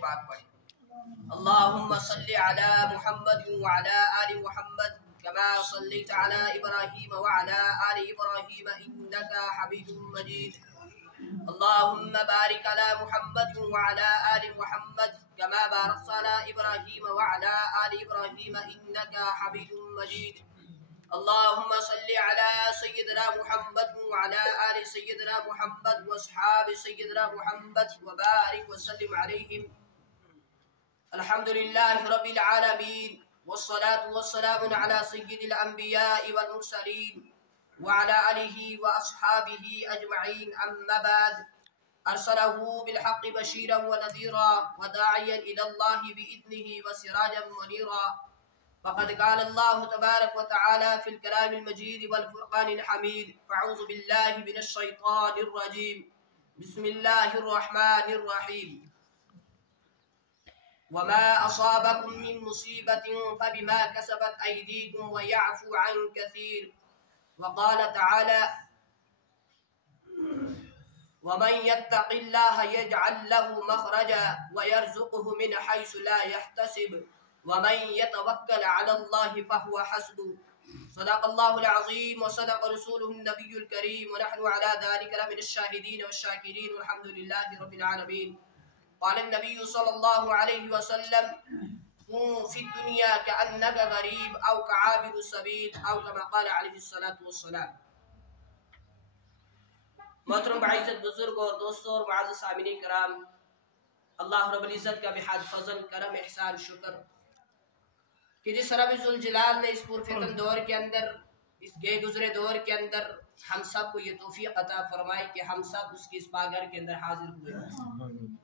پاک پڑھیں۔ اللہم صلی علی محمد وعلی آل محمد كما صليت على إبراهيم وعلى آل إبراهيم إنك حميد مجيد. اللهم بارك على محمد وعلى آل محمد كما باركت على إبراهيم وعلى آل إبراهيم إنك حميد مجيد. اللهم صل على سيدنا محمد وعلى آل سيدنا محمد وأصحاب سيدنا محمد وبارك وسلم عليهم. الحمد لله رب العالمين، والصلاة والسلام على سيد الأنبياء والمرسلين وعلى آله وأصحابه أجمعين. أما بعد، أرسله بالحق بشيرا ونذيرا وداعيا إلى الله بإذنه وسراجا منيرا. فقد قال الله تبارك وتعالى في الكلام المجيد والفرقان الحميد: فأعوذ بالله من الشيطان الرجيم، بسم الله الرحمن الرحيم. وما أصابكم من مصيبة فبما كسبت أيديكم ويعفو عن كثير. وقال تعالى: ومن يتق الله يجعل له مخرجا ويرزقه من حيث لا يحتسب ومن يتوكل على الله فهو حسبه. صدق الله العظيم وصدق رسوله النبي الكريم، ونحن على ذلك لمن الشاهدين والشاكرين، والحمد لله رب العالمين. قال النبي صلى الله عليه وسلم: كن في الدنيا كأنك غريب أو كعابر السبيل، أو كما قال عليه الصلاة والسلام. محترم بعزت بزرگ اور دوستوں اور معزز سامعین کرام، اللہ رب العزت کا بحد فضل، کرم، احسان، شکر کہ جس رب ذوالجلال نے اس پرفتن دور کے اندر، اس گئے گزرے دور کے اندر ہم سب کو یہ توفیق عطا فرمائے کہ ہم سب اس کی اس پاگھر کے اندر حاضر ہوئے ہیں۔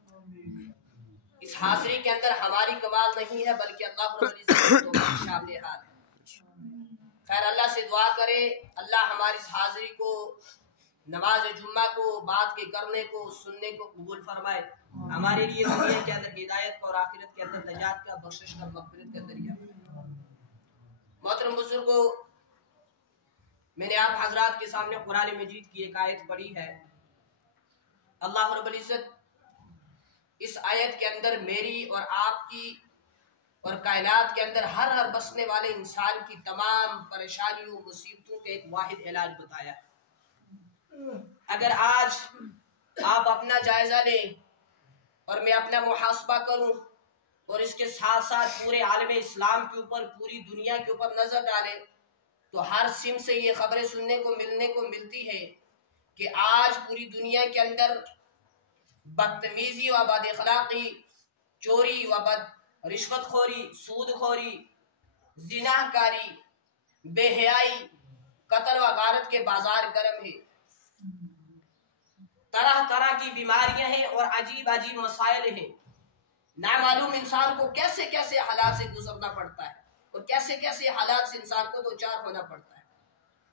اس حاضری کے اندر ہماری کمال نہیں ہے بلکہ اللہ رب العزت کی توفیق شامل حال ہے۔ خیر، اللہ سے دعا کرے اللہ ہماری اس حاضری کو، نماز جمعہ کو، بات کے کرنے کو، سننے کو قبول فرمائے، ہمارے لیے دنیا کے اندر ہدایت کا اور آخرت کے اندر نجات کا، بخشش کا، مغفرت کا ذریعہ۔ محترم بزرگوں، میں نے آپ حضرات کے سامنے قرآن مجید کی ایک آیت پڑھی ہے۔ اللہ رب العزت اس آیت کے اندر میری اور آپ کی اور کائنات کے اندر ہر بسنے والے انسان کی تمام پریشانیوں، مصیبتوں کا ایک واحد علاج بتایا۔ اگر آج آپ اپنا جائزہ لیں اور میں اپنا محاسبہ کروں اور اس کے ساتھ ساتھ پورے عالم اسلام کے اوپر، پوری دنیا کے اوپر نظر ڈالیں تو ہر سمت سے یہ خبریں سننے کو ملتی ہے کہ آج پوری دنیا کے اندر بدتمیزی و بد اخلاقی، چوری و رشوت خوری، سود خوری، زنا کاری، بے حیائی، قتل و غارت کے بازار گرم ہے۔ طرح طرح کی بیماریاں ہیں اور عجیب عجیب مسائل ہیں۔ نامعلوم انسان کو کیسے کیسے حالات سے گزرنا پڑتا ہے اور کیسے کیسے حالات سے انسان کو دوچار ہونا پڑتا ہے۔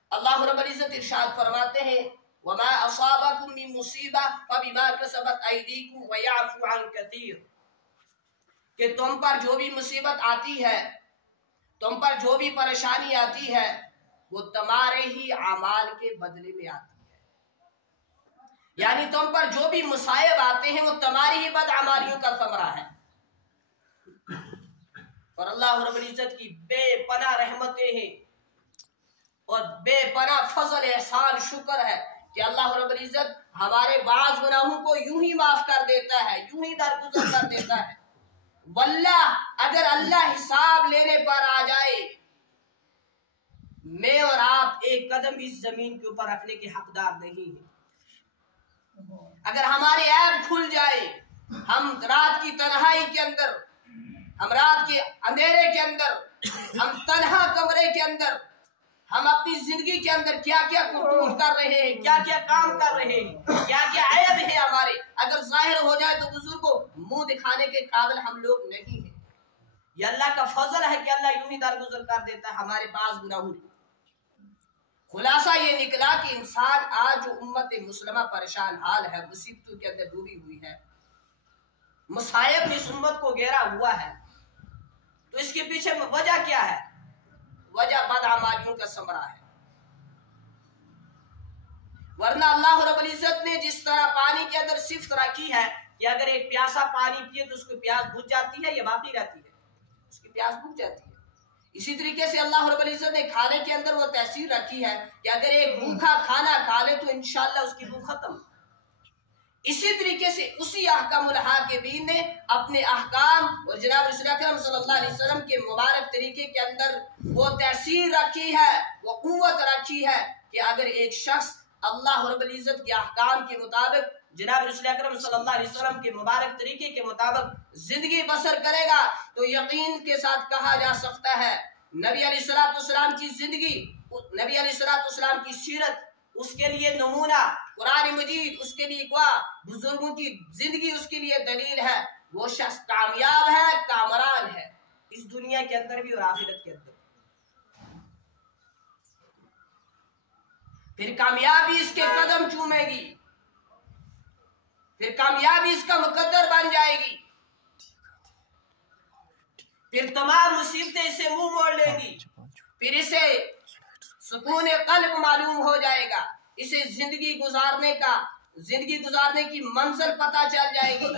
اللہ رب العزت ارشاد فرماتے ہیں: وما اصابکم من مصیبہ فبما کسبت ایدیکم ویعفو عن کثیر، کہ تم پر جو بھی مصیبت آتی ہے، تم پر جو بھی پریشانی آتی ہے، وہ تمہارے ہی اعمال کے بدلے میں آتی ہے۔ یعنی تم پر جو بھی مصائب آتے ہیں وہ تمہاری ہی بدعمالیوں کا ثمرہ ہے۔ اور اللہ رب العزت کی بے پناہ رحمتیں ہیں اور بے پناہ فضل، احسان، شکر ہے کہ اللہ رب العزت ہمارے بعض گناہوں کو یوں ہی معاف کر دیتا ہے، یوں ہی درگزر کر دیتا ہے۔ واللہ اگر اللہ حساب لینے پر آ جائے، میں اور آپ ایک قدم اس زمین کے اوپر رکھنے کے حقدار نہیں ہیں۔ اگر ہمارے عیب کھل جائے، ہم رات کی تنہائی کے اندر، ہم رات کے اندھیرے کے اندر، ہم تنہا کمرے کے اندر، ہم اپنی زندگی کے اندر کیا کیا کرتوت کر رہے ہیں، کیا کیا کام کر رہے ہیں، کیا کیا عیب ہے ہمارے، اگر ظاہر ہو جائے تو بزرگوں منہ دکھانے کے قابل ہم لوگ نہیں ہیں۔ یہ اللہ کا فضل ہے کہ اللہ یوں ہی درگزر کر دیتا ہے ہمارے پاس گناہوں۔ خلاصہ یہ نکلا کہ انسان آج جو امت مسلمہ پریشان حال ہے، مصیبتوں کے اندر ڈوبی ہوئی ہے، مصائب نے اس امت کو گھیرا ہوا ہے، تو اس کے پیچھے وجہ کیا ہے؟ وجہ بدعمالیوں کا ثمرہ ہے۔ ورنہ اللہ رب العزت نے جس طرح پانی کے اندر صفت رکھی ہے کہ اگر ایک پیاسا پانی پیے تو اس کی پیاس بجھ جاتی ہے یا باقی رہتی ہے؟ اس کی پیاس بجھ جاتی ہے۔ اسی طریقے سے اللہ رب العزت نے کھانے کے اندر وہ تحصیل رکھی ہے کہ اگر ایک بھوکا کھانا کھا لے تو انشاءاللہ اس کی بھوک ختم۔ اسی طریقے سے اسی احکام الحاکمین نے اپنے احکام اور جناب رسول اکرم صلی اللہ علیہ وسلم کے مبارک طریقے کے اندر وہ تحصیل رکھی ہے، وہ قوت رکھی ہے کہ اگر ایک شخص اللہ رب العزت کے احکام کے مطابق جناب رسول اکرم صلی اللہ علیہ وسلم کے مبارک طریقے کے مطابق زندگی بسر کرے گا تو یقین کے ساتھ کہا جا سکتا ہے نبی علیہ الصلوۃ والسلام کی زندگی، نبی علیہ الصلوۃ والسلام کی سیرت اس کے لیے نمونہ، قرآن مجید اس کے لیے گواہ، بزرگوں کی زندگی اس کے لیے دلیل ہے۔ وہ شخص کامیاب ہے، کامران ہے، اس دنیا کے اندر بھی اور آخرت کے اندر۔ پھر کامیابی اس کے قدم چومے گی، پھر کامیابی اس کا مقدر بن جائے گی، پھر تمام مصیبتیں اسے منہ موڑ لیں گی، پھر اسے سکون قلب معلوم ہو جائے گا، اسے زندگی گزارنے کی منزل پتہ چل جائے گی،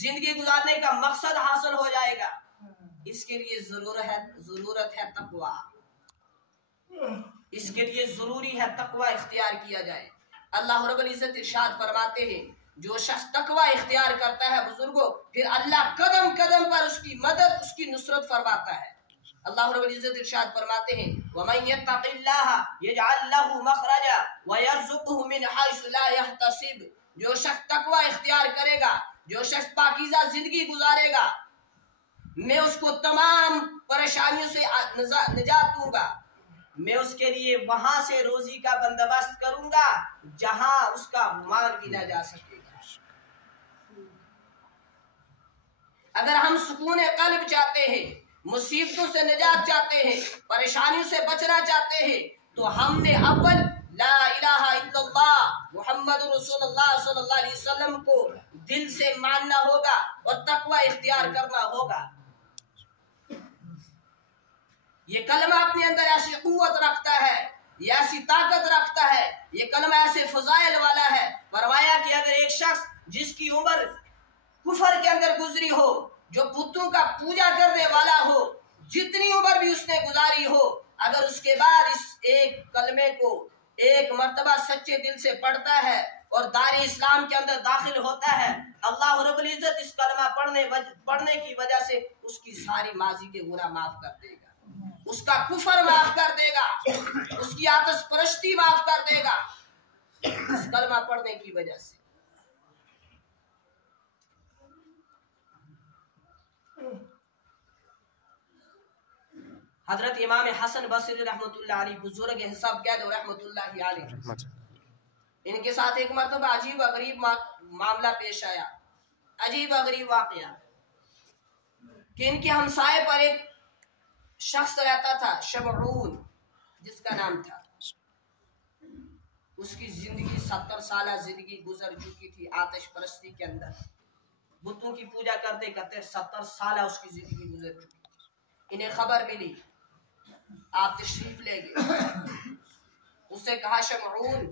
زندگی گزارنے کا مقصد حاصل ہو جائے گا۔ اس کے لیے ضرورت ہے تقوی، اس کے لیے ضروری ہے تقوی اختیار کیا جائے۔ اللہ رب العزت ارشاد فرماتے ہیں جو شخص تقوی اختیار کرتا ہے بزرگوں، پھر اللہ قدم قدم پر اس کی مدد، اس کی نصرت فرماتا ہے۔ اللہ رب العزت ارشاد فرماتے ہیں وَمَن يَتَّقِ اللَّهَ يَجْعَلْ لَهُ مَخْرَجًا وَيَرْزُقْهُ مِنْ حَيْثُ لَا يَحْتَسِبُ۔ جو شخص تقوی اختیار کرے گا، جو شخص پاکیزہ زندگی گزارے گا، میں اس کو تمام پریشانیوں سے نجات دوں گا، میں اس کے لیے وہاں سے روزی کا بندوبست کروں گا جہاں اس کا مال گنا جا سکے گا۔ اگر ہم سکون قلب چاہتے ہیں، مصیبتوں سے نجات چاہتے ہیں، پریشانیوں سے بچنا چاہتے ہیں، تو ہم نے اول لا الہ الا اللہ محمد رسول اللہ صلی اللہ علیہ وسلم کو دل سے ماننا ہوگا اور تقوی اختیار کرنا ہوگا۔ یہ کلمہ اپنے اندر ایسی قوت رکھتا ہے، یہ ایسی طاقت رکھتا ہے، یہ کلمہ ایسے فضائل والا ہے۔ فرمایا کہ اگر ایک شخص جس کی عمر کفر کے اندر گزری ہو، جو بتوں کا پوجا کرنے والا ہو، جتنی عمر بھی اس نے گزاری ہو، اگر اس کے بعد اس ایک کلمے کو ایک مرتبہ سچے دل سے پڑھتا ہے اور دار اسلام کے اندر داخل ہوتا ہے، اللہ رب العزت اس کلمہ پڑھنے کی وجہ سے اس کی ساری ماضی کے گناہ معاف کر دے گا، اس کا کفر معاف کر دے گا، اس کی آتش پرستی معاف کر دے گا، اس کلمہ پڑھنے کی وجہ سے۔ حضرت امام حسن بصری رحمۃ اللہ علیہ بزرگ حساب کہہ دو رحمۃ اللہ علیہ، ان کے ساتھ ایک مرتبہ عجیب و غریب معاملہ پیش آیا، عجیب و غریب واقعہ کہ ان کے ہمسائے پر ایک شخص رہتا تھا شمعون جس کا نام تھا، اس کی زندگی 70 سالہ زندگی گزر چکی تھی آتش پرستی کے اندر، بتوں کی پوجا کرتے کرتے 70 سالہ اس کی زندگی گزر چکی تھی۔ انہیں خبر ملی، آپ تشریف لے گئے، اس سے کہا شمعون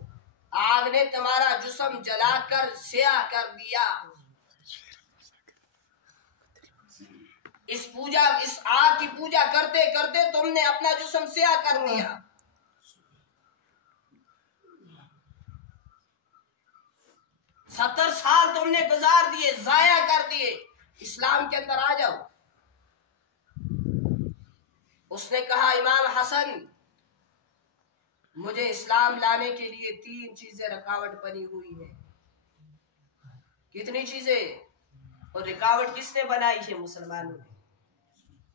آگ نے تمہارا جسم جلا کر سیاہ کر دیا، اس آگ کی پوجا کرتے کرتے تم نے اپنا جسم سیاہ کر دیا۔ 70 سال تم نے گزار دیے، ضائع کر دیے، اسلام کے اندر آ جاؤ۔ اس نے کہا امام حسن مجھے اسلام لانے کے لیے 3 چیزیں رکاوٹ بنی ہوئی ہیں۔ کتنی چیزیں؟ اور رکاوٹ کس نے بنائی ہے؟ مسلمانوں نے۔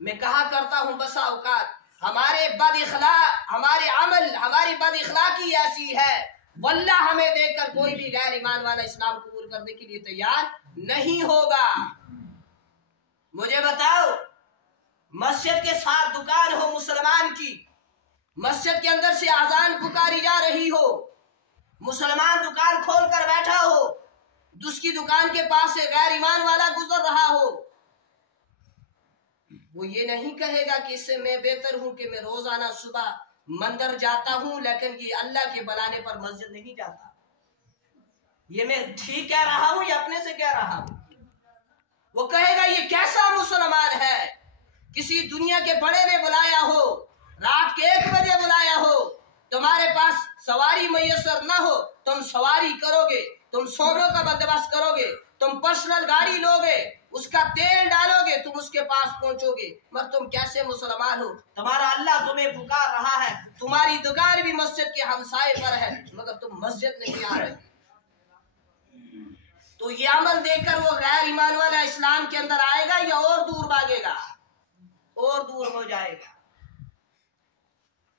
میں کہا کرتا ہوں بسا اوقات ہمارے عمل ہماری بد اخلاقی ایسی ہے، واللہ ہمیں دیکھ کر کوئی بھی غیر ایمان والا اسلام قبول کرنے کے لیے تیار نہیں ہوگا۔ مجھے بتاؤ، مسجد کے ساتھ دکان ہو مسلمان کی، مسجد کے اندر سے اذان پکاری جا رہی ہو، مسلمان دکان کھول کر بیٹھا ہو، اس کی دکان کے پاس سے غیر ایمان والا گزر رہا ہو، وہ یہ نہیں کہے گا کہ اس سے میں بہتر ہوں کہ میں روزانہ صبح مندر جاتا ہوں لیکن یہ اللہ کے بلانے پر مسجد نہیں جاتا۔ یہ میں ٹھیک کہہ رہا ہوں یا اپنے سے کہہ رہا ہوں؟ समान है। किसी दुनिया के बड़े ने बुलाया हो, रात के 1 बजे बुलाया हो, तुम्हारे पास सवारी मैसर ना हो, तुम सवारी करोगे, तुम सोने का बंदोबस्त करोगे, तुम पर्सनल गाड़ी लोगे, उसका तेल डालोगे, तुम उसके पास पहुंचोगे। मगर तुम कैसे मुसलमान हो? तुम्हारा अल्लाह तुम्हें पुकार रहा है, तुम्हारी दुकान भी मस्जिद के हमसाए पर है, मगर तुम मस्जिद नहीं आ रहे। तो ये अमल देखकर वो गैर ईमान वाला इस्लाम के अंदर आएगा या और दूर भागेगा, और दूर हो जाएगा।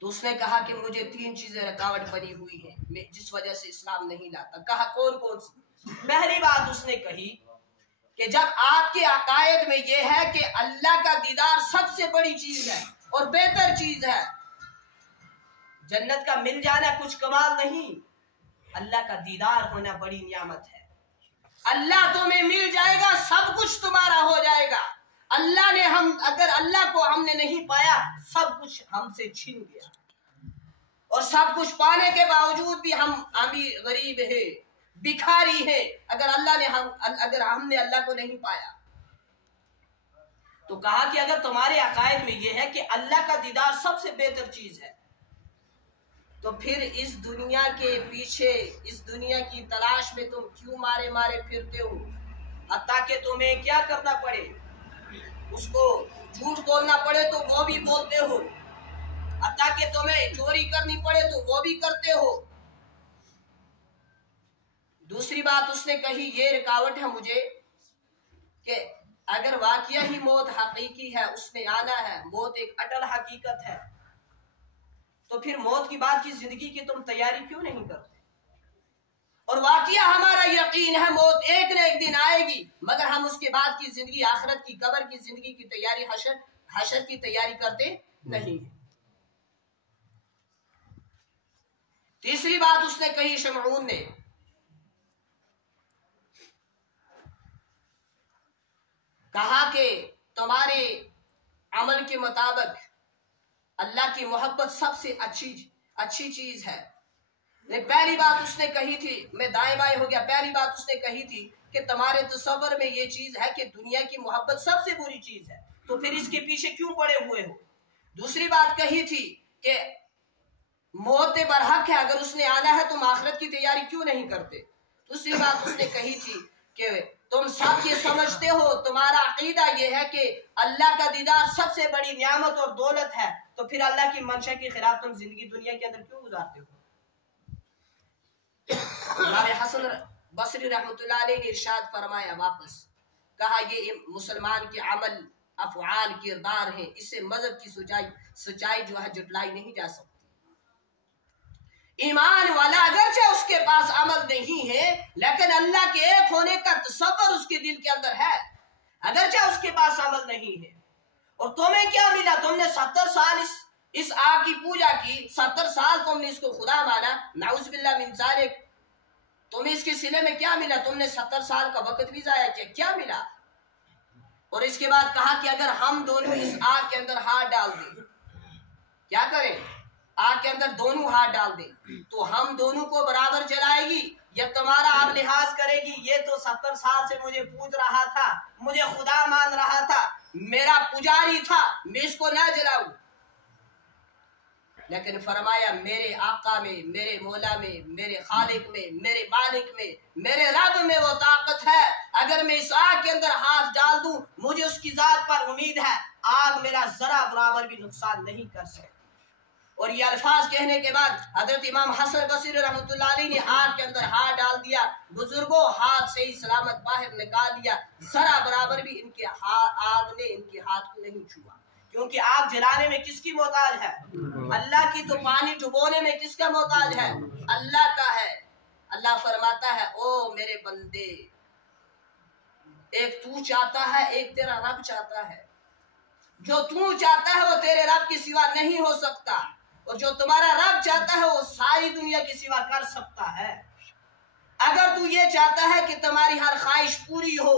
तो उसने कहा कि मुझे 3 चीजें रुकावट बनी हुई है, मैं जिस वजह से इस्लाम नहीं लाता। कहा कौन कौन सी? पहली बात उसने कही कि जब आपके अकायद में यह है कि अल्लाह का दीदार सबसे बड़ी चीज है और बेहतर चीज है, जन्नत का मिल जाना कुछ कमाल नहीं, अल्लाह का दीदार होना बड़ी नियामत है। अल्लाह तुम्हें मिल जाएगा, सब कुछ तुम्हारा हो जाएगा। अल्लाह ने अगर अल्लाह को हमने नहीं पाया, सब कुछ हमसे छीन गया, और सब कुछ पाने के बावजूद भी हम अमीर गरीब है, भिखारी है, अगर हमने अल्लाह को नहीं पाया। तो कहा कि अगर तुम्हारे अकायद में यह है कि अल्लाह का दीदार सबसे बेहतर चीज है, तो फिर इस दुनिया के पीछे, इस दुनिया की तलाश में तुम क्यों मारे मारे फिरते हो? हत्ता कि तुम्हें क्या करना पड़े, उसको झूठ बोलना पड़े तो वो भी बोलते हो, हत्ता कि तुम्हें चोरी करनी पड़े तो वो भी करते हो। दूसरी बात उसने कही, ये रुकावट है मुझे कि अगर वाकया ही मौत हकीकी है, उसमें आना है, मौत एक अटल हकीकत है, तो फिर मौत की बाद की जिंदगी की तुम तैयारी क्यों नहीं करते? और वाकया हमारा यकीन है मौत एक न एक दिन आएगी, मगर हम उसके बाद की जिंदगी, आखिरत की, कब्र की जिंदगी की तैयारी, हशर की तैयारी करते नहीं। तीसरी बात उसने कही शमऊन ने, कहा कि तुम्हारे अमल के मुताबिक अल्लाह की मोहब्बत सबसे अच्छी चीज है। पहली बात उसने कही थी, मैं दाएं बाएं हो गया, पहली बात उसने कही थी कि तुम्हारे तसव्वुर में ये चीज है कि दुनिया की मोहब्बत सबसे बुरी चीज है, तो फिर इसके पीछे क्यों पड़े हुए हो? दूसरी बात कही थी कि मौत बरहक है, अगर उसने आना है तुम आखिरत की तैयारी क्यों नहीं करते? दूसरी बात उसने कही थी कि तुम सब ये समझते हो, तुम्हारा अकीदा ये है कि अल्लाह का दीदार सबसे बड़ी नियामत और दौलत है, तो फिर अल्लाह की मंशा के खिलाफ तुम जिंदगी दुनिया के अंदर क्यों गुजारते हो? हसन बसरी रहमतुल्लाह अलैह ने इरशाद फरमाया, वापस कहा ये मुसलमान के अमल, अफआल, किरदार है, इससे मजहब की सच्चाई जो है जुटलाई नहीं जा सकती। ईमान वाला अगरचे उसके पास अमल नहीं है, लेकिन अल्लाह के एक होने का तसव्वुर उसके दिल के अंदर है, अगरचे उसके पास अमल नहीं है। और तुम्हें क्या मिला? तुमने 70 साल इस आग की पूजा की, 70 साल तुमने इसको खुदा माना, नाउज़ुबिल्लाह मिन ज़ालिक, तुम्हें इसके सिले में क्या मिला? तुमने 70 साल का वक्त भी जाया किया, क्या मिला? और इसके बाद कहा कि अगर हम दोनों इस आग के अंदर हाथ डाल दें, क्या करें? आग के अंदर दोनों हाथ डाल दें तो हम दोनों को बराबर जलाएगी या तुम्हारा आप लिहाज करेगी? ये तो 70 साल से मुझे पूज रहा था, मुझे खुदा मान रहा था, मेरा पुजारी था, मैं इसको ना जलाऊं। लेकिन फरमाया मेरे आका में, मेरे मौला में, मेरे खालिक में, मेरे मालिक में, मेरे रब में वो ताकत है, अगर मैं इस आग के अंदर हाथ डाल दूं, मुझे उसकी जात पर उम्मीद है आग मेरा जरा बराबर भी नुकसान नहीं कर सकती। और ये अल्फाज कहने के बाद हजरत इमाम हसन बसरी रहमतुल्लाह अलैह ने आग के अंदर हाथ डाल दिया। बुजुर्गों, हाथ से ही सलामत बाहर निकाल लिया, जरा बराबर भी इनके आग ने इनके हाथ को नहीं छुआ, क्योंकि आग जलाने में किसकी मोहताज है? अल्लाह की। तो पानी डुबोने में किसका मोहताज है? अल्लाह का है। अल्लाह फरमाता है, ओ मेरे बंदे, एक तू चाहता है, एक तेरा रब चाहता है। जो तू चाहता है वो तेरे रब के सिवा नहीं हो सकता, और जो तुम्हारा रब चाहता है वो सारी दुनिया के सिवा कर सकता है। अगर तू ये चाहता है कि तुम्हारी हर ख्वाहिश पूरी हो,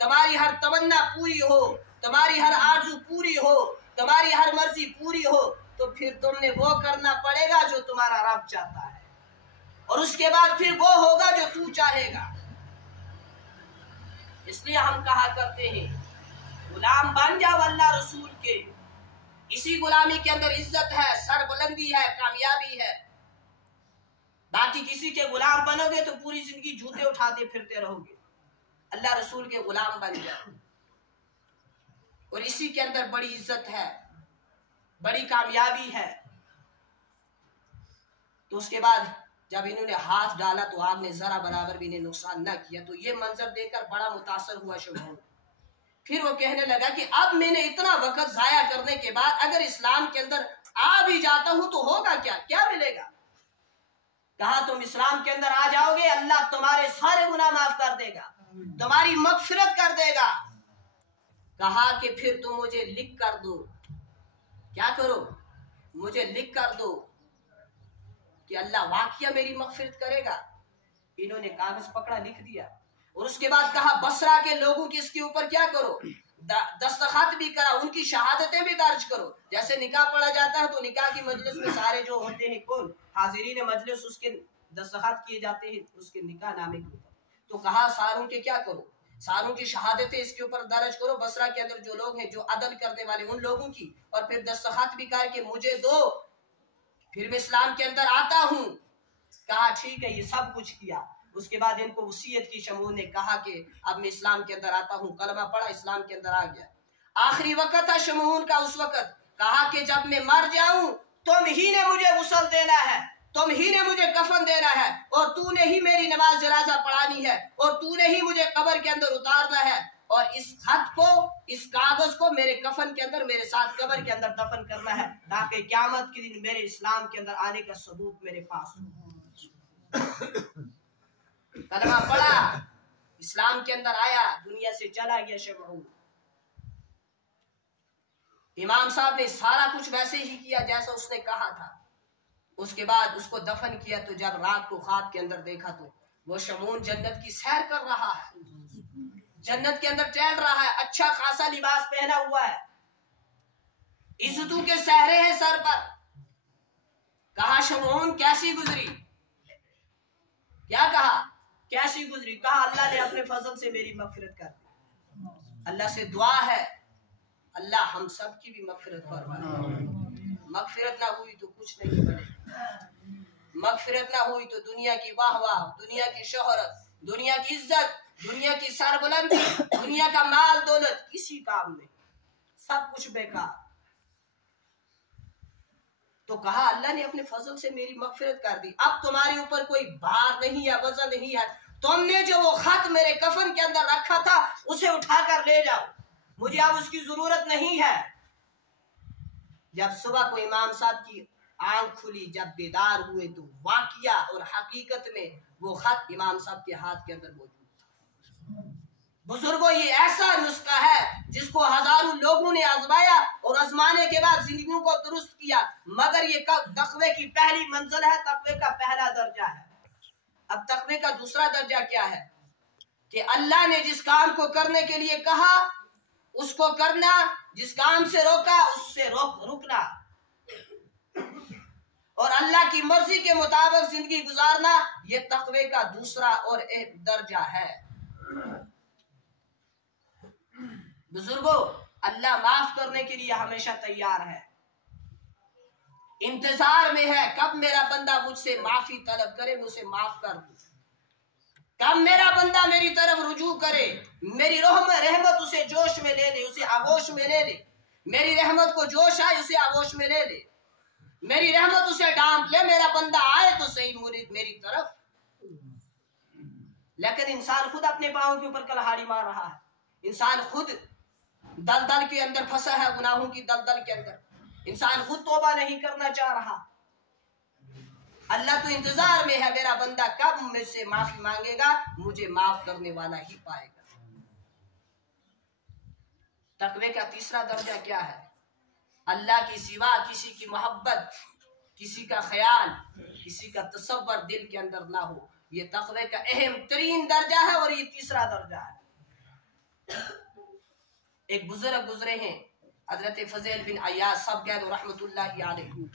तुम्हारी हर तमन्ना पूरी हो, तुम्हारी हर आरज़ू पूरी हो, तुम्हारी हर मर्जी पूरी हो, तो फिर तुमने वो करना पड़ेगा जो तुम्हारा रब चाहता है, और उसके बाद फिर वो होगा जो तू चाहेगा। इसलिए हम कहा करते हैं गुलाम बन जाओ अल्लाह रसूल के। इसी गुलामी के अंदर इज्जत है, सरबुलंदी है, कामयाबी है। बाकी किसी के गुलाम बनोगे तो पूरी जिंदगी जूते उठाते फिरते रहोगे। अल्लाह रसूल के गुलाम बन जाओ, और इसी के अंदर बड़ी इज्जत है, बड़ी कामयाबी है। तो उसके बाद जब इन्होंने हाथ डाला तो आग ने जरा बराबर भी इन्हें नुकसान न किया। तो ये मंजर देखकर बड़ा मुतासर हुआ शमऊन। फिर वो कहने लगा कि अब मैंने इतना वक्त जाया करने के बाद अगर इस्लाम के अंदर आ भी जाता हूं तो होगा क्या, क्या मिलेगा? कहा तुम इस्लाम के अंदर आ जाओगे, अल्लाह तुम्हारे सारे गुनाह माफ कर देगा, तुम्हारी मगफिरत कर देगा। कहा कि फिर तुम मुझे लिख कर दो। क्या करो? मुझे लिख कर दो कि अल्लाह वाकया मेरी मगफिरत करेगा। इन्होंने कागज पकड़ा, लिख दिया, और उसके बाद कहा बसरा के लोगों की इसके ऊपर क्या करो, दस्तखत भी करा, उनकी शहादतें भी दर्ज करो। जैसे निकाह पढ़ा जाता है तो निकाह की मजलिस में सारे जो होते हैं कौन हाजिरीन मजलिस, उसके दस्तखत किए जाते हैं उसके निकाह नामे के ऊपर। तो कहा सारों के क्या करो, सारों की शहादतें इसके ऊपर दर्ज करो, बसरा के अंदर जो लोग हैं जो अदल करने वाले उन लोगों की, और फिर दस्तखत भी करके मुझे दो, फिर मैं इस्लाम के अंदर आता हूं। कहा ठीक है, ये सब कुछ किया। उसके बाद इनको वसीयत की शमऊन ने, कहा कि अब मैं इस्लाम के अंदर आता हूं। कलमा पढ़ा, इस्लाम के अंदर आ गया। आखिरी वक्त था शमऊन का उस वक्त। कहा कि जब मैं मर जाऊं तुम ही ने मुझे गुस्ल देना है, तुम ही ने मुझे कफन देना है, और तूने ही मेरी नमाज जनाजा पढ़ानी है, और तूने ही मुझे कब्र के अंदर उतारना है, और इस खत को, इस कागज को मेरे कफन के अंदर मेरे साथ कब्र के अंदर दफन करना है, ताकि क़यामत के दिन मेरे इस्लाम के अंदर आने का सबूत मेरे पास हो। कलमा पढ़ा, इस्लाम के अंदर आया, दुनिया से चला गया शमऊन। इमाम साहब ने सारा कुछ वैसे ही किया जैसा उसने कहा था। उसके बाद उसको दफन किया। तो जब रात को ख्वाब के अंदर देखा तो वो शमऊन जन्नत की सैर कर रहा है, जन्नत के अंदर टहल रहा है, अच्छा खासा लिबास पहना हुआ है, इज्जतों के सहरे हैं सर पर। कहा शमऊन कैसी गुजरी? क्या कहा? कैसी गुजरी? कहा अल्लाह ने अपने फजल से मेरी मगफिरत कर दी। अल्लाह से दुआ है, अल्लाह हम सब की भी मगफिरत फरमाए। मगफिरत ना हुई तो कुछ नहीं बनेगा। मगफिरत ना हुई तो दुनिया की वाह वाह, दुनिया की शोहरत, दुनिया की इज्जत, दुनिया की सरबुलंदी, दुनिया का माल दौलत किसी काम नहीं, सब कुछ बेकार। तो कहा अल्लाह ने अपने फजल से मेरी मगफिरत कर दी, अब तुम्हारे ऊपर कोई भार नहीं है, वजन नहीं है। तुमने जो वो खत मेरे कफन के अंदर रखा था उसे उठाकर ले जाओ, मुझे अब उसकी जरूरत नहीं है। जब सुबह को इमाम साहब की आंख खुली, जब बेदार हुए, तो वाकिया और हकीकत में वो खत इमाम साहब के हाथ के अंदर मौजूद था। बुजुर्गों, ये ऐसा नुस्खा है जिसको हजारों लोगों ने आजमाया और आजमाने के बाद जिंदगियों को दुरुस्त किया, मगर ये तकवे की पहली मंजिल है, तकवे का पहला दर्जा है। अब तकवे का दूसरा दर्जा क्या है कि अल्लाह ने जिस काम को करने के लिए कहा उसको करना, जिस काम से रोका उससे रुकना, और अल्लाह की मर्जी के मुताबिक जिंदगी गुजारना, ये तकवे का दूसरा और एक दर्जा है। बुजुर्गों, अल्लाह माफ करने के लिए हमेशा तैयार है, इंतजार में है कब मेरा बंदा मुझसे माफी तलब करे, मुझसे माफ कर दूं, कब मेरा बंदा मेरी तरफ रुजू करे, मेरी रहमत उसे जोश में ले ले, उसे आगोश में ले ले, मेरी रहमत को जोश आए उसे आगोश में ले ले, मेरी रहमत उसे डांट ले, मेरा बंदा आए तो सही मेरी तरफ। लेकिन इंसान खुद अपने पांव के ऊपर कलहाड़ी मार रहा है, इंसान खुद दलदल के अंदर फंसा है, गुनाहों की दलदल के अंदर, इंसान खुद तौबा नहीं करना चाह रहा। अल्लाह तो इंतजार में है, मेरा बंदा कब मुझसे माफी मांगेगा, मुझे माफ करने वाला ही पाएगा। तकवे का तीसरा दर्जा क्या है? अल्लाह की सिवा किसी की मोहब्बत, किसी का ख्याल, किसी का तसव्वुर दिल के अंदर ना हो। ये तकवे का अहम तरीन दर्जा है और ये तीसरा दर्जा है। एक बुजुर्ग गुजरे हैं, हजरत फज़ील बिन अय्याज सब कह दो रहमतुल्लाहि अलैहि।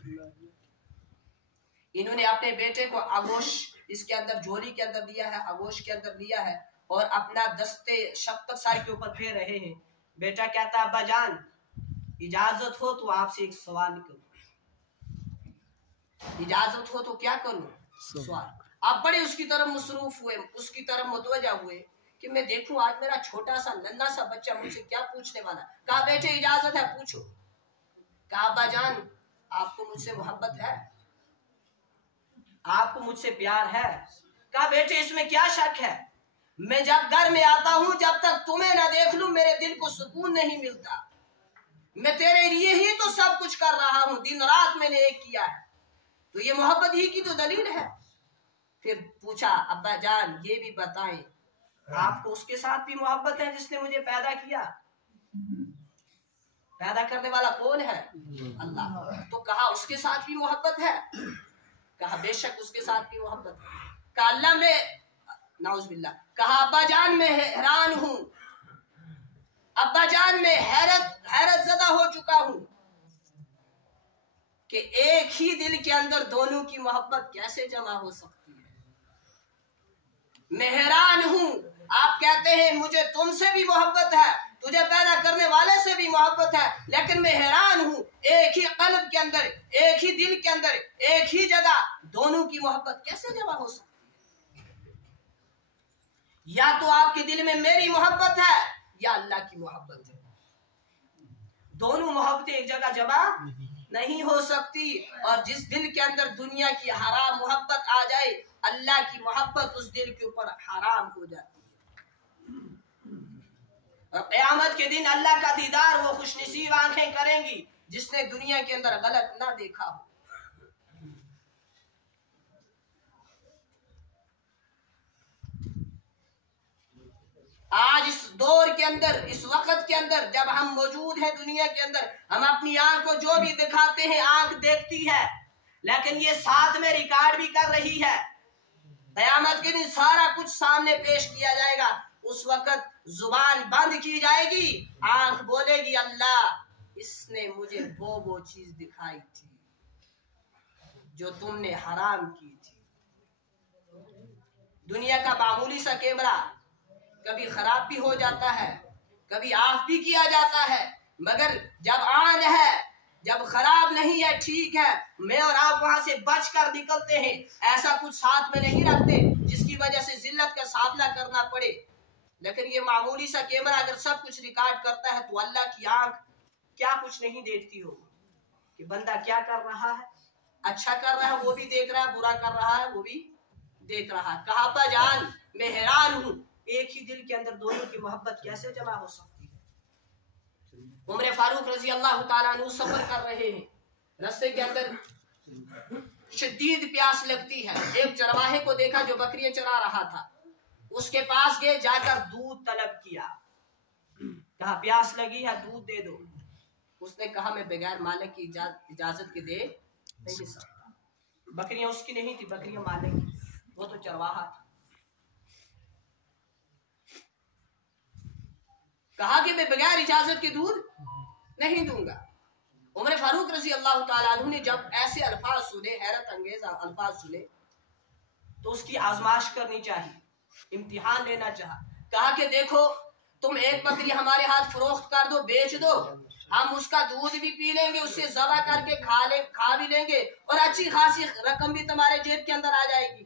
इन्होंने अपने बेटे को आगोश इसके अंदर झोली के अंदर दिया है, आगोश के अंदर दिया है, और अपना दस्ते शफ्कत सार के ऊपर फेर रहे हैं। बेटा कहता अब्बा जान इजाजत हो तो आपसे एक सवाल करूं। इजाजत हो तो क्या करूं? सवाल। आप बड़े उसकी तरफ मसरूफ हुए, उसकी तरफ मुतवज्जा हुए कि मैं देखूं आज मेरा छोटा सा नन्हा सा बच्चा मुझसे क्या पूछने वाला। कहा बेटे इजाजत है, पूछो। कहा अब्बा जान आपको मुझसे मोहब्बत है, आपको मुझसे प्यार है? कहा बेटे इसमें क्या शक है, मैं जब घर में आता हूं जब तक तुम्हें ना देख लूं मेरे दिल को सुकून नहीं मिलता। मैं तेरे लिए ही तो सब कुछ कर रहा हूं, दिन रात मैंने एक किया है, तो ये मोहब्बत ही की तो दलील है। फिर पूछा अब्बा जान ये भी बताएं आपको उसके साथ भी मोहब्बत है जिसने मुझे पैदा किया? पैदा करने वाला कौन है? अल्लाह। तो कहा उसके साथ भी मोहब्बत है? कहा बेशक उसके साथ भी मोहब्बत है। कहा अल्लाह में नाउज़ुबिल्लाह। कहा अब्बा जान मैं हैरान हूं, अब्बा जान मैं हैरत ज़दा हो चुका हूं कि एक ही दिल के अंदर दोनों की मोहब्बत कैसे जमा हो सकती है। मैं हैरान हूं, आप कहते हैं मुझे तुमसे भी मोहब्बत है, तुझे पैदा करने वाले से भी मोहब्बत है, लेकिन मैं हैरान हूं एक ही कल्ब के अंदर, एक ही दिल के अंदर, एक ही जगह दोनों की मोहब्बत कैसे जमा हो सकती है। या तो आपके दिल में मेरी मोहब्बत है या अल्लाह की मोहब्बत है, दोनों मोहब्बतें एक जगह जमा नहीं हो सकती। और जिस दिल के अंदर दुनिया की हराम मोहब्बत आ जाए, अल्लाह की मोहब्बत उस दिल के ऊपर हराम हो जाती है। और क़यामत के दिन अल्लाह का दीदार वो खुशनसीब आंखें करेंगी जिसने दुनिया के अंदर गलत ना देखा हो। आज इस दौर के अंदर, इस वक्त के अंदर जब हम मौजूद हैं दुनिया के अंदर, हम अपनी आंख को जो भी दिखाते हैं आंख देखती है, लेकिन ये साथ में रिकॉर्ड भी कर रही है। क़यामत के दिन सारा कुछ सामने पेश किया जाएगा, उस वक्त जुबान बंद की जाएगी, आंख बोलेगी अल्लाह इसने मुझे वो चीज दिखाई थी जो तुमने हराम की थी। दुनिया का मामूली सा कैमरा कभी खराब भी हो जाता है, कभी ऑफ भी किया जाता है, मगर जब ऑन है, जब खराब नहीं है, ठीक है, मैं और आप वहां से बच कर निकलते हैं, ऐसा कुछ साथ में नहीं रखते जिसकी वजह से जिल्लत का सामना करना पड़े। लेकिन ये मामूली सा कैमरा अगर सब कुछ रिकॉर्ड करता है तो अल्लाह की आंख क्या कुछ नहीं देखती हो कि बंदा क्या कर रहा है, अच्छा कर रहा है वो भी देख रहा है, बुरा कर रहा है वो भी देख रहा है। कहा अब्बा जान मैं हैरान हूं एक ही दिल के अंदर दोनों की मोहब्बत कैसे जमा हो सकती है। उमर फारूक रजी अल्लाह तआला अन्हु सफर कर रहे हैं, रास्ते के अंदर शदीद प्यास लगती है। एक चरवाहे को देखा जो बकरियां चरा रहा था, उसके पास गए, जाकर दूध तलब किया, कहा प्यास लगी है दूध दे दो। उसने कहा मैं बगैर मालिक की इजाजत के दे नहीं सकता। बकरियां उसकी नहीं थी, बकरियां मालिक की, वो तो चरवाहा था। कहा कि मैं बगैर इजाजत के दूध नहीं दूंगा। उमर फारूक रजी अल्लाह तआला अन्हु ने जब ऐसे अल्फाज सुने, हैरत अंगेज अल्फाज सुने, तो उसकी आजमाइश करनी चाहिए, इम्तिहान लेना चाहा। कहा कि देखो तुम एक बकरी हमारे हाथ फरोख्त कर दो, बेच दो, हम उसका दूध भी पी लेंगे, उससे ज़बह करके खा भी लेंगे और अच्छी खासी रकम भी तुम्हारे जेब के अंदर आ जाएगी।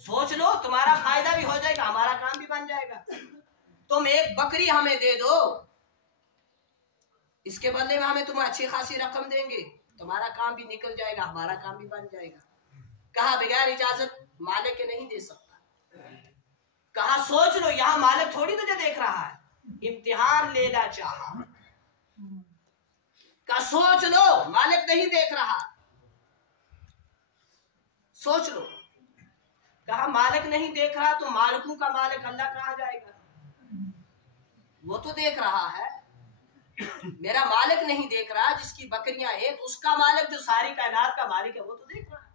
सोच लो, तुम्हारा फायदा भी हो जाएगा, हमारा काम भी बन जाएगा। तुम एक बकरी हमें दे दो, इसके बदले में हमें तुम अच्छी खासी रकम देंगे, तुम्हारा काम भी निकल जाएगा, हमारा काम भी बन जाएगा। कहा बगैर इजाजत मालिक के नहीं दे सकता। कहा सोच लो, यहां मालिक थोड़ी तुझे देख रहा है, इम्तिहान लेना चाहा। कहा सोच लो, मालिक नहीं देख रहा, सोच लो। कहा मालिक नहीं देख रहा तो मालिकों का मालिक अल्लाह कहाँ जाएगा? वो तो देख रहा है। मेरा मालिक नहीं देख रहा, जिसकी बकरियां हैं तो उसका मालिक जो सारी कायनात का मालिक है वो तो देख रहा है।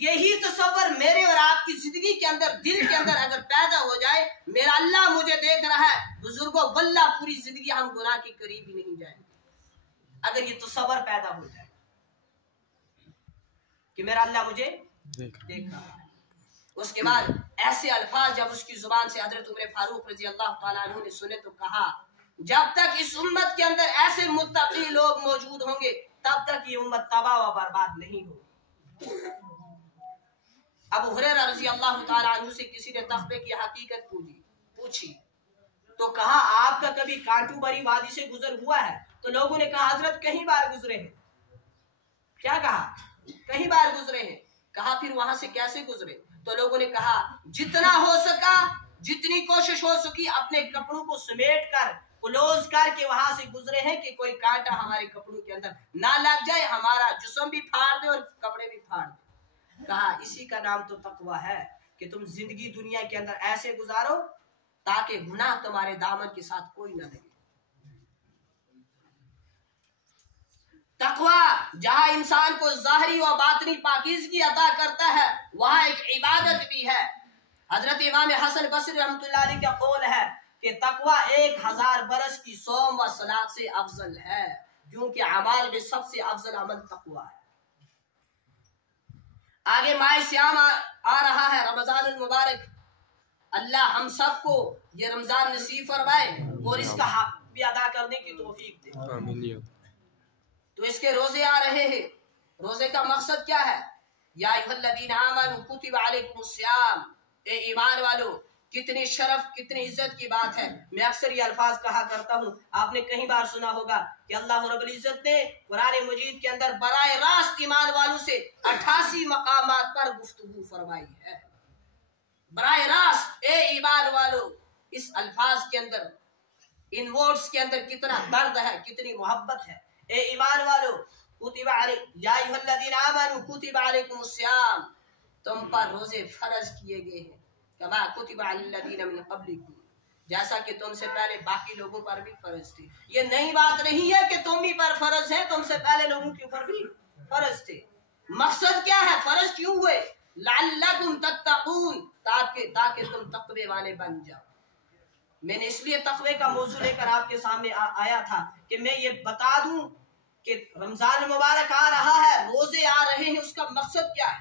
यही तसव्वुर मेरे और आपकी जिंदगी के अंदर, दिल के अंदर अगर पैदा हो जाए, मेरा अल्लाह मुझे देख रहा है, बुजुर्गों वल्लाह पूरी जिंदगी हम गुनाह के करीब ही नहीं जाएंगे। अगर ये तसव्वुर पैदा हो जाए कि मेरा अल्लाह मुझे देख रहा है। उसके बाद ऐसे अल्फाज जब उसकी जुबान से हजरत उमर फारूक रजी अल्लाह ताला अन्हु ने सुने तो कहा, जब तक इस उम्मत के अंदर ऐसे मुत्तकी लोग मौजूद होंगे तब तक ये उम्मत तबाह व बर्बाद नहीं होगी। अबू हुरैरा रजी अल्लाह ताला अन्हु से किसी ने तख्बे की हकीकत पूछी तो कहा, आपका कभी कांटू भरी वादी से गुजर हुआ है? तो लोगों ने कहा, हजरत कई बार गुजरे हैं। क्या कहा? कई बार गुजरे हैं। कहा फिर वहां से कैसे गुजरे? तो लोगों ने कहा, जितना हो सका, जितनी कोशिश हो सकी, अपने कपड़ों को समेट कर क्लोज करके वहां से गुजरे हैं कि कोई कांटा हमारे कपड़ों के अंदर ना लग जाए, हमारा जिस्म भी फाड़ दे और कपड़े भी फाड़ दे। कहा, इसी का नाम तो तकवा है कि तुम जिंदगी दुनिया के अंदर ऐसे गुजारो ताकि गुनाह तुम्हारे दामन के साथ कोई न लगे। तकवा जहां इंसान को ज़ाहिरी और बातिनी पाकीज़गी अता करता है, वहां एक इबादत भी है। हजरत इमाम हसन बसरी रहमतुल्लाह अलैह का कौल है कि तकवा 1000 बरस की सौम व सलात से अफजल है, क्योंकि अमाल में सबसे अफजल अमल तकवा है। आगे माह सियाम आ रहा है, रमजान मुबारक। अल्लाह हम सबको ये रमजान नसीब फरमाए और इसका हक भी अदा करने की तौफीक दे। तो इसके रोजे आ रहे हैं। रोजे का मकसद क्या है? या अय्युहल्लज़ीना आमनू कुतिबा अलैकुमुस्सियाम, ए ईमान वालो, कितनी शरफ कितनी इज्जत की बात है। मैं अक्सर ये अल्फाज कहा करता हूँ, आपने कई बार सुना होगा कि अल्लाह रब्बुल इज्जत ने कुरान मजीद के अंदर बराए रास्त ईमान वालों से 88 मकामात पर गुफ्तगू फरमाई है। बराए रास्त, ए ईमान वालो, इस अल्फाज के अंदर, इन वर्ड्स के अंदर कितना दर्द है, कितनी मोहब्बत है। ए ईमान वालो, कुतिबा या अय्युहल्लज़ीना आमनू कुतिबा अलैकुमुस्सियाम, तुम पर रोजे फर्ज किए गए हैं, कमा कुतिबा अलल्लज़ीना मिन क़ब्लिकुम, जैसा कि तुमसे पहले बाकी लोगों पर भी फर्ज थे। ये नई बात नहीं है कि तुम ही पर फर्ज है, तुमसे पहले लोगों के ऊपर भी फर्ज थे। मकसद क्या है? फर्ज क्यों हुए? लअल्लकुम तत्तकून, ताकि तुम तक़वे वाले बन जाओ। मैंने इसलिए तक़वे का मौजू लेकर आपके सामने आया था कि मैं ये बता दूं कि रमजान मुबारक आ रहा है, रोजे आ रहे हैं, उसका मकसद क्या है?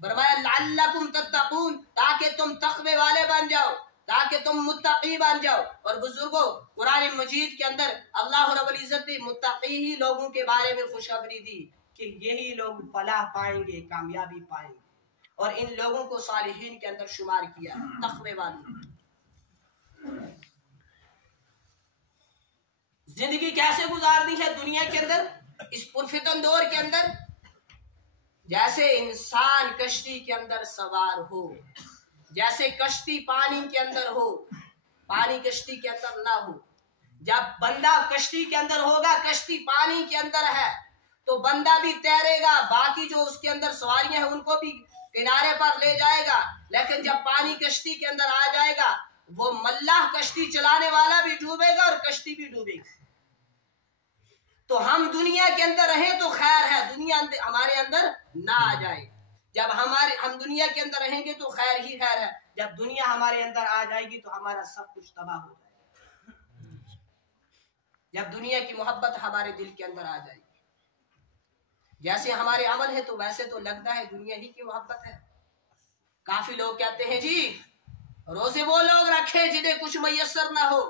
फरमाया लअल्लकुम तत्तकून, ताकि तुम तक़वे वाले बन जाओ, ताकि तुम मुत्तकी बन जाओ। और बुजुर्गों, कुरान मजीद के अंदर अल्लाह रब्बुल इज्जत ने मुत्तकी ही लोगों के बारे में खुशखबरी दी कि यही लोग फलाह पाएंगे, कामयाबी पाएंगे, और इन लोगों को सालिहीन के अंदर शुमार किया, तक़वे वालों। जिंदगी कैसे गुजारनी है दुनिया के अंदर, इस पुरफितन दौर के अंदर? जैसे इंसान कश्ती के अंदर सवार हो, जैसे कश्ती पानी के अंदर हो, पानी कश्ती के अंदर ना हो। जब बंदा कश्ती के अंदर होगा, कश्ती पानी के अंदर है, तो बंदा भी तैरेगा, बाकी जो उसके अंदर सवारियां हैं उनको भी किनारे पर ले जाएगा। लेकिन जब पानी कश्ती के अंदर आ जाएगा, वो मल्लाह कश्ती चलाने वाला भी डूबेगा और कश्ती भी डूबेगी। तो हम दुनिया के अंदर रहें तो खैर है, दुनिया हमारे अंदर ना आ जाए। जब हम दुनिया के अंदर रहेंगे तो खैर ही खैर है, जब दुनिया हमारे अंदर आ जाएगी तो हमारा सब कुछ तबाह हो जाएगा। जब दुनिया की मोहब्बत हमारे दिल के अंदर आ जाएगी, जैसे हमारे अमल है तो वैसे तो लगता है दुनिया ही की मोहब्बत है। काफी लोग कहते हैं जी रोजे वो लोग रखे जिन्हें कुछ मयसर ना हो।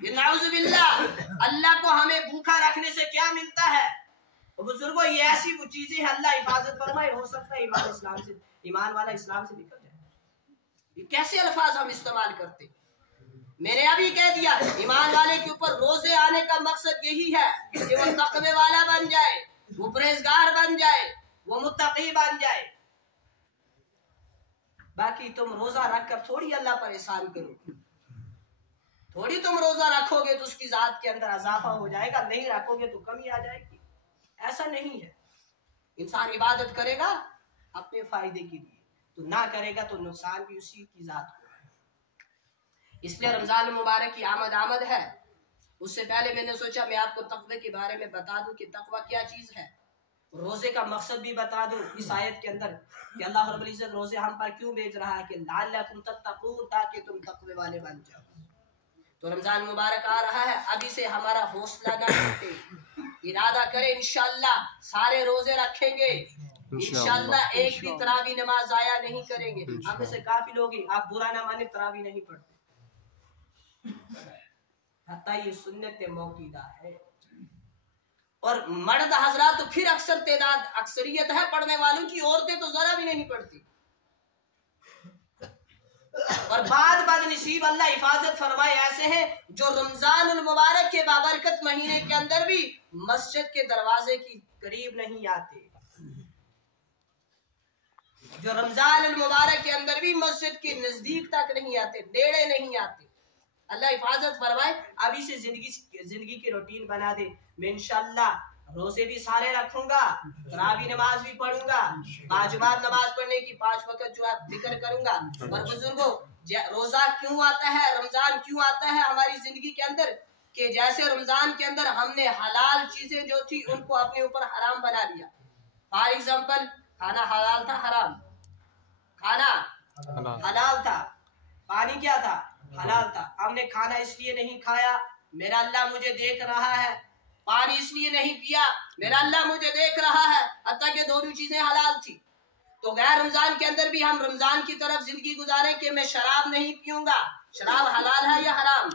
नाउज़ुबिल्लाह, अल्लाह को हमें भूखा रखने से क्या मिलता है? बुजुर्गों, ये ऐसी वो चीजें हैं, अल्लाह हिफाजत फरमाए, हो सकता है ईमान वाला इस्लाम से निकल जाए। ये कैसे अल्फाज हम इस्तेमाल करते? मैंने अभी कह दिया, ईमान वाले के ऊपर रोजे आने का मकसद यही है कि वो तक़वे वाला बन जाए, वो परहेज़गार बन जाए, वो मुत्तकी बन जाए। बाकी तुम रोजा रखकर थोड़ी अल्लाह पर एहसान करो, थोड़ी तुम रोजा रखोगे तो उसकी जात के अंदर इजाफा हो जाएगा, नहीं रखोगे तो कमी आ जाएगी। ऐसा नहीं है। इंसान इबादत करेगा अपने फायदे के लिए, तो ना करेगा तो नुकसान भी उसी की जात को है। इसलिए रमजान मुबारक की आमद है। उससे पहले मैंने सोचा मैं आपको तक़वे के बारे में बता दूं कि तक़वा क्या चीज है, रोजे का मकसद भी बता दूं इस आयत के अंदर कि अल्लाह रब्बुल इज्जत रोजे हम पर क्यों भेज रहा है कि लअल्लकुम तत्तकून, ताकि तुम तक़वे वाले बन जाओ। तो रमजान मुबारक आ रहा है, अभी से हमारा हौसला न टूटे, इरादा करें इंशाअल्लाह सारे रोजे रखेंगे, इंशाअल्लाह एक भी तरावी नमाज ज़ाया नहीं करेंगे। आप में से काफी लोग ही, आप बुरा ना माने, तरावी नहीं पढ़ते, हत्ता ये सुन्नत मौक़ूदा है। और मर्द हजरात तो फिर अक्सर तादाद अक्सरियत है पढ़ने वालों की, औरतें तो जरा भी नहीं पढ़ती। और बाद बदनसीब अल्लाह हिफाजत फरमाए ऐसे हैं जो रमजानुल मुबारक के बाबरकत महीने के अंदर भी मस्जिद के दरवाजे की करीब नहीं आते, जो रमजानुल मुबारक के अंदर भी मस्जिद के नजदीक तक नहीं आते, नेड़े नहीं आते। अल्लाह हिफाजत फरमाए। अभी से जिंदगी की रूटीन बना दे। मैं इंशाअल्लाह रोजे भी सारे रखूंगा, तरावी नमाज भी पढ़ूंगा, बाजमात नमाज पढ़ने की 5 वक्त जो है जिक्र करूंगा। और बुजुर्गों, रोजा क्यों आता है, रमजान क्यों आता है हमारी जिंदगी के अंदर, कि जैसे रमजान के अंदर हमने हलाल चीजें जो थी उनको अपने ऊपर हराम बना लिया। फॉर एग्जाम्पल, खाना हलाल था, हराम, खाना हलाल था, पानी क्या था, हलाल था। हमने खाना इसलिए नहीं खाया, मेरा अल्लाह मुझे देख रहा है, पानी इसलिए नहीं पिया, मेरा अल्लाह मुझे देख रहा है, हत्ता कि दोनों चीजें हलाल थी। तो गैर रमजान के अंदर भी हम रमजान की तरफ जिंदगी गुजारें कि मैं शराब नहीं पीऊंगा, शराब हलाल है या हराम,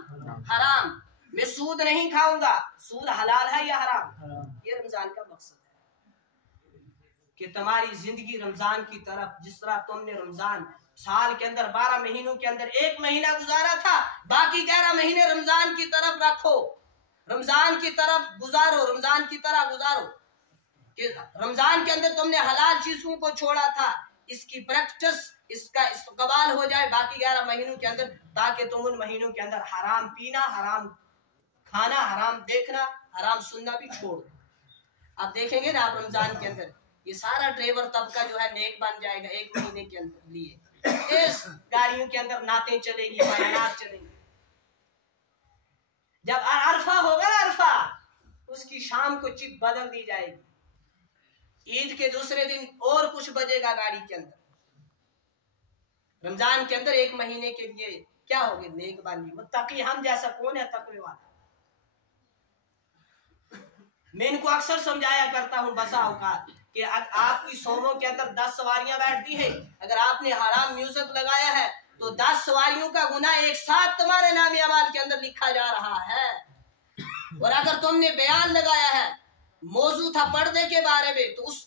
हराम। मैं सूद नहीं खाऊंगा, सूद हलाल है या हराम। ये रमजान का मकसद है कि तुम्हारी जिंदगी रमजान की तरफ, जिस तरह तुमने रमजान साल के अंदर 12 महीनों के अंदर 1 महीना गुजारा था, बाकी 11 महीने रमजान की तरफ रखो, रमजान की तरफ गुजारो, रमजान की तरह गुजारो। कि रमजान के अंदर तुमने हलाल चीजों को छोड़ा था, इसकी प्रैक्टिस, इसका इस्तकबाल हो जाए बाकी 11 महीनों के अंदर, ताकि तुम उन महीनों के अंदर हराम पीना, हराम खाना, हराम देखना, हराम सुनना भी छोड़ दो। आप देखेंगे ना, आप रमजान के अंदर ये सारा ड्राइवर तबका जो है नेक बन जाएगा 1 महीने के अंदर लिए। इस गाड़ियों के अंदर नातें चलेंगी, बयानात चलेंगे। जब अरफा होगा ना, अरफा, उसकी शाम को चिप बदल दी जाएगी, ईद के दूसरे दिन और कुछ बजेगा गाड़ी के अंदर। रमजान के अंदर 1 महीने के लिए क्या होगे, नेक बानी, मुत्तकी। हम जैसा कौन है तकवे वाला? मैं इनको अक्सर समझाया करता हूँ बसा औकात कि आपकी सोमों के अंदर 10 सवारियां बैठती है, अगर आपने हराम म्यूजिक लगाया है तो 10 सवारियों का गुनाह एक साथ तुम्हारे नाम अमाल के अंदर लिखा जा रहा है। और अगर तुमने बयान लगाया है, मौजू था पर्दे के बारे में, तो उस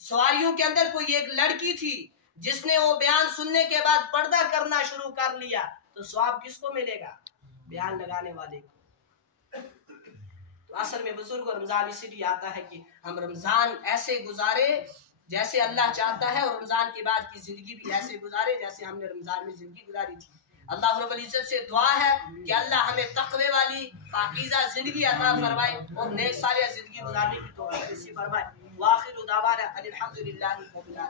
सवारियों के अंदर कोई एक लड़की थी जिसने वो बयान सुनने के बाद पर्दा करना शुरू कर लिया, तो सवाब किसको मिलेगा? बयान लगाने वाले को। तो असल में बुजुर्ग, रमजान इसीलिए आता है कि हम रमजान ऐसे गुजारे जैसे अल्लाह चाहता है, और रमजान के बाद की जिंदगी भी ऐसे गुजारे जैसे हमने रमजान में जिंदगी गुजारी थी। अल्लाह रब्बुल इज्जत से दुआ है कि अल्लाह हमें तक़वे वाली पाकीज़ा जिंदगी अता फरमाए और नेक सालिह जिंदगी गुजारने की तौफीक नसीब फरमाए। वाखिरु दावाना अनिल हम्दुलिल्लाहि रब्बिल आलमीन।